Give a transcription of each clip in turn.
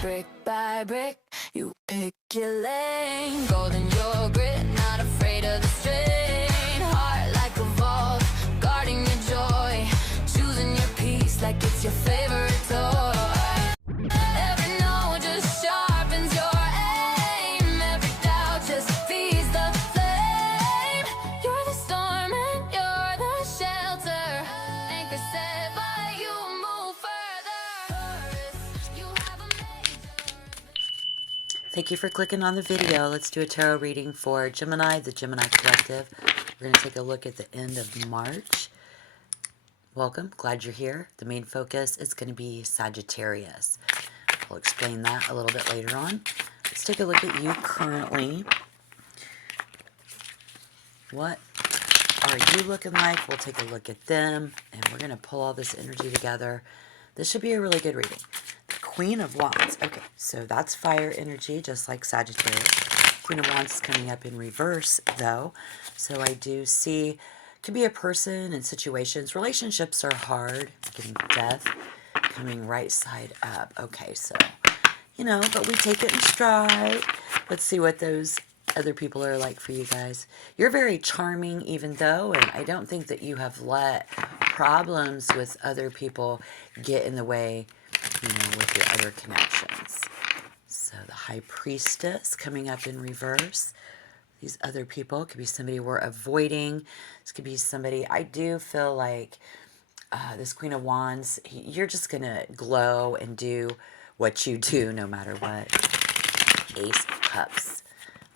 Brick by brick, you pick your lane. Golden yogurt, not afraid of the strain. Heart like a vault, guarding your joy. Choosing your peace like it's your favorite toy. Every no just sharpens your aim. Every doubt just feeds the flame. You're the storm and you're the shelter. Anchor set by you, move further. You have a major. Thank you for clicking on the video. Let's do a tarot reading for Gemini, the Gemini Collective. We're going to take a look at the end of March. Welcome. Glad you're here. The main focus is going to be Sagittarius. I'll explain that a little bit later on. Let's take a look at you currently. What are you looking like? We'll take a look at them, and we're going to pull all this energy together. This should be a really good reading. Queen of Wands. Okay, so that's fire energy, just like Sagittarius. Queen of Wands is coming up in reverse, though. So I do see, could be a person in situations. Relationships are hard. Getting death coming right side up. Okay, so, you know, but we take it in stride. Let's see what those other people are like for you guys. You're very charming, even though, and I don't think that you have let problems with other people get in the way, you know, with your other connections. So the High Priestess coming up in reverse. These other people could be somebody we're avoiding. This could be somebody, I do feel like this Queen of Wands, you're just going to glow and do what you do no matter what. Ace of Cups.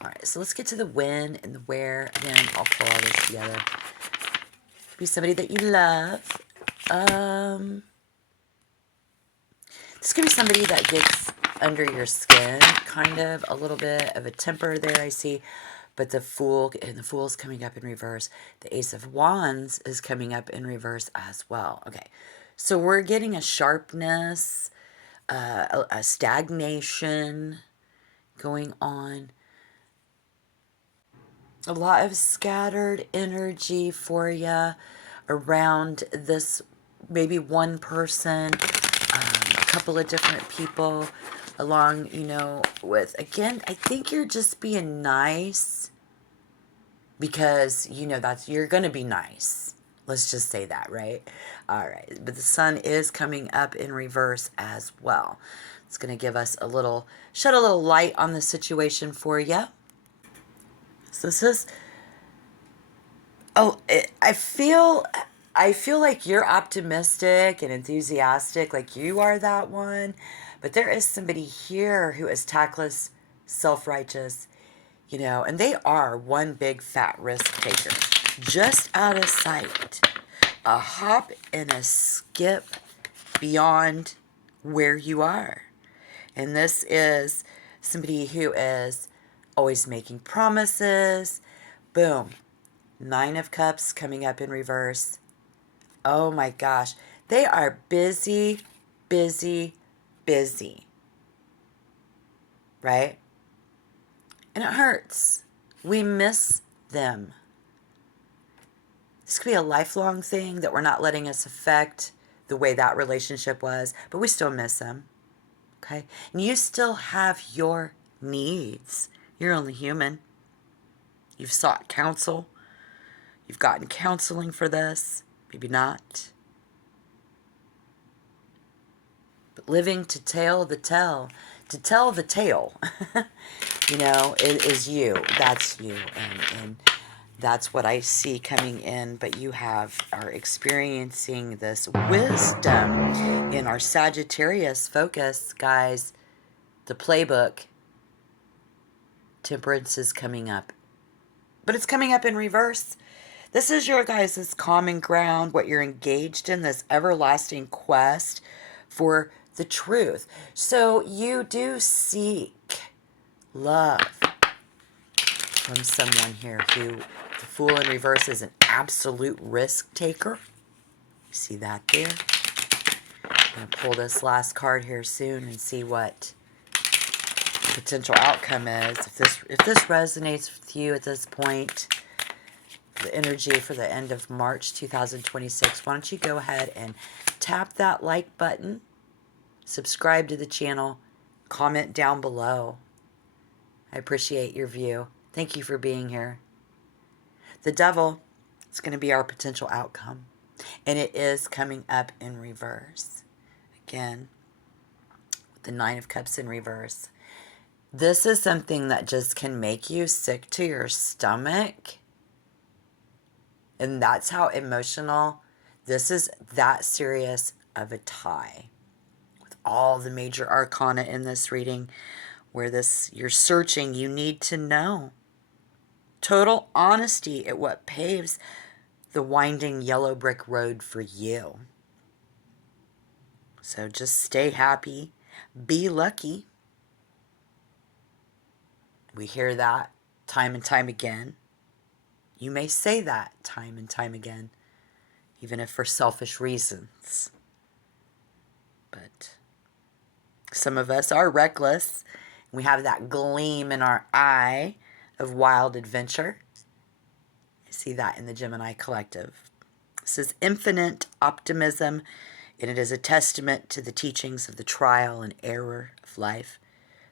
All right, so let's get to the when and the where. Again, I'll pull all this together. Could be somebody that you love. This could be somebody that gets under your skin, kind of a little bit of a temper there, I see. But the Fool, and the Fool's coming up in reverse. The Ace of Wands is coming up in reverse as well. Okay, so we're getting a sharpness, a stagnation going on. A lot of scattered energy for you around this, maybe one person, a couple of different people along, you know, with, again, I think you're just being nice because, you know, that's, you're going to be nice. Let's just say that, right? All right. But the Sun is coming up in reverse as well. It's going to give us a little, shed a little light on the situation for you. So this is, oh, I feel like you're optimistic and enthusiastic, like you are that one. But there is somebody here who is tactless, self-righteous, you know, and they are one big fat risk taker. Just out of sight. A hop and a skip beyond where you are. And this is somebody who is always making promises. Boom. Nine of Cups coming up in reverse. Oh my gosh. They are busy, busy, busy. Right? And it hurts. We miss them. This could be a lifelong thing that we're not letting us affect the way that relationship was, but we still miss them. Okay? And you still have your needs. You're only human. You've sought counsel. You've gotten counseling for this. Maybe not. But living to tell the tale. To tell the tale, you know, is you. That's you. And that's what I see coming in. But you are experiencing this wisdom in our Sagittarius focus, guys. The playbook. Temperance is coming up. But it's coming up in reverse. This is your guys' common ground, what you're engaged in, this everlasting quest for the truth. So you do seek love from someone here who, the Fool in reverse, is an absolute risk taker. You see that there? I'm going to pull this last card here soon and see what potential outcome is. If this resonates with you at this point, the energy for the end of March 2026, why don't you go ahead and tap that like button, subscribe to the channel, Comment down below. I appreciate your view. Thank you for being here. The devil is going to be our potential outcome. And it is coming up in reverse. Again, with the Nine of Cups in reverse. This is something that just can make you sick to your stomach. And that's how emotional. This is that serious of a tie. With all the major arcana in this reading, where you're searching, you need to know. Total honesty at what paves the winding yellow brick road for you. So just stay happy. Be lucky. We hear that time and time again. You may say that time and time again, even if for selfish reasons. But some of us are reckless. We have that gleam in our eye of wild adventure. I see that in the Gemini collective. This is infinite optimism, and it is a testament to the teachings of the trial and error of life,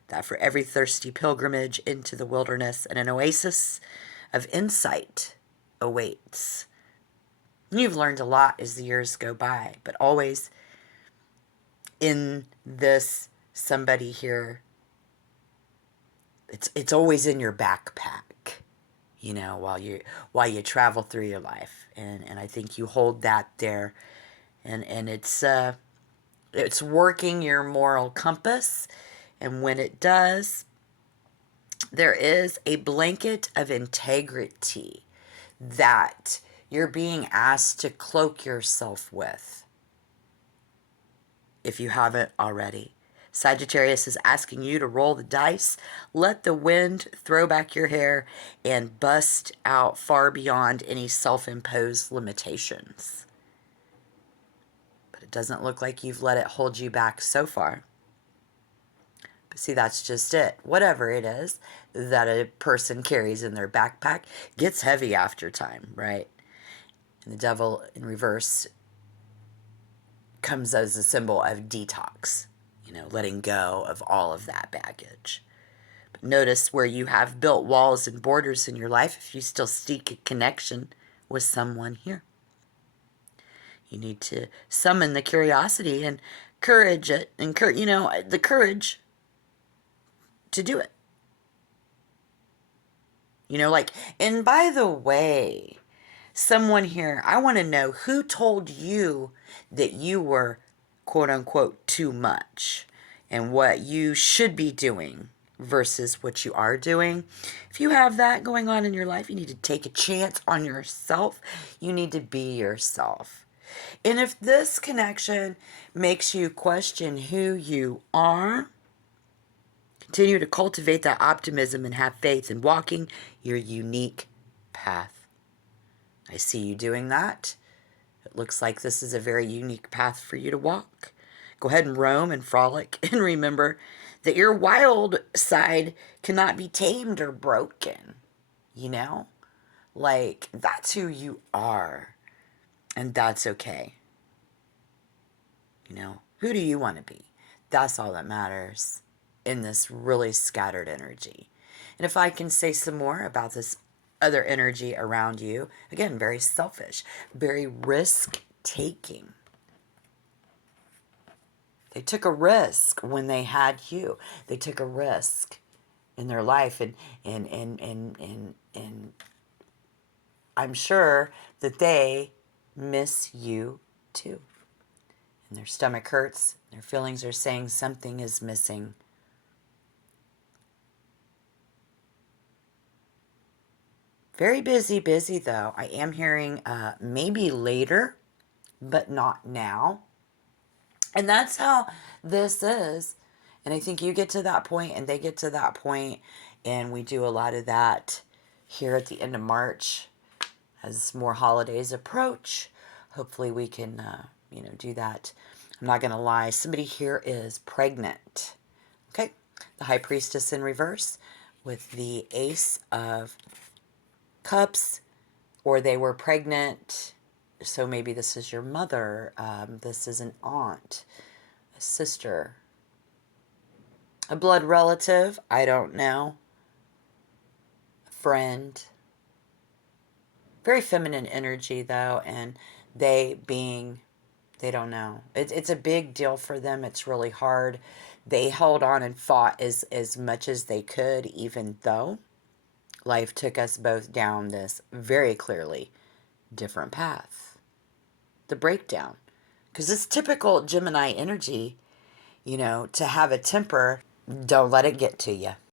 that for every thirsty pilgrimage into the wilderness, and an oasis of insight awaits. You've learned a lot as the years go by, but always in this, somebody here, it's always in your backpack, you know, while you travel through your life. And I think you hold that there, and it's working your moral compass. And when it does, there is a blanket of integrity that you're being asked to cloak yourself with, if you haven't already. Sagittarius is asking you to roll the dice, let the wind throw back your hair, and bust out far beyond any self-imposed limitations. But it doesn't look like you've let it hold you back so far. But see, that's just it. Whatever it is that a person carries in their backpack gets heavy after time, right? And the devil in reverse comes as a symbol of detox, you know, letting go of all of that baggage. But notice where you have built walls and borders in your life, if you still seek a connection with someone here. You need to summon the curiosity and courage, the courage to do it. You know, like, and by the way, someone here, I want to know who told you that you were, quote unquote, too much, and what you should be doing versus what you are doing. If you have that going on in your life, you need to take a chance on yourself. You need to be yourself. And if this connection makes you question who you are, continue to cultivate that optimism and have faith in walking your unique path. I see you doing that. It looks like this is a very unique path for you to walk. Go ahead and roam and frolic, and remember that your wild side cannot be tamed or broken. You know? Like, that's who you are. And that's okay. You know? Who do you want to be? That's all that matters in this really scattered energy. And if I can say some more about this other energy around you, again, very selfish, very risk-taking. They took a risk when they had you. They took a risk in their life, and I'm sure that they miss you too. And their stomach hurts. Their feelings are saying something is missing. Very busy though. I am hearing maybe later, but not now. And that's how this is. And I think you get to that point and they get to that point, and we do a lot of that here at the end of March as more holidays approach. Hopefully we can, do that. I'm not going to lie. Somebody here is pregnant. Okay. The High Priestess in reverse with the Ace of Cups, or they were pregnant. So maybe this is your mother. This is an aunt, a sister, A blood relative, I don't know. A friend. Very feminine energy, though, and they being, they don't know. It's a big deal for them. It's really hard. They held on and fought as much as they could, even though life took us both down this very clearly different path. The breakdown. Because it's typical Gemini energy, to have a temper, don't let it get to you.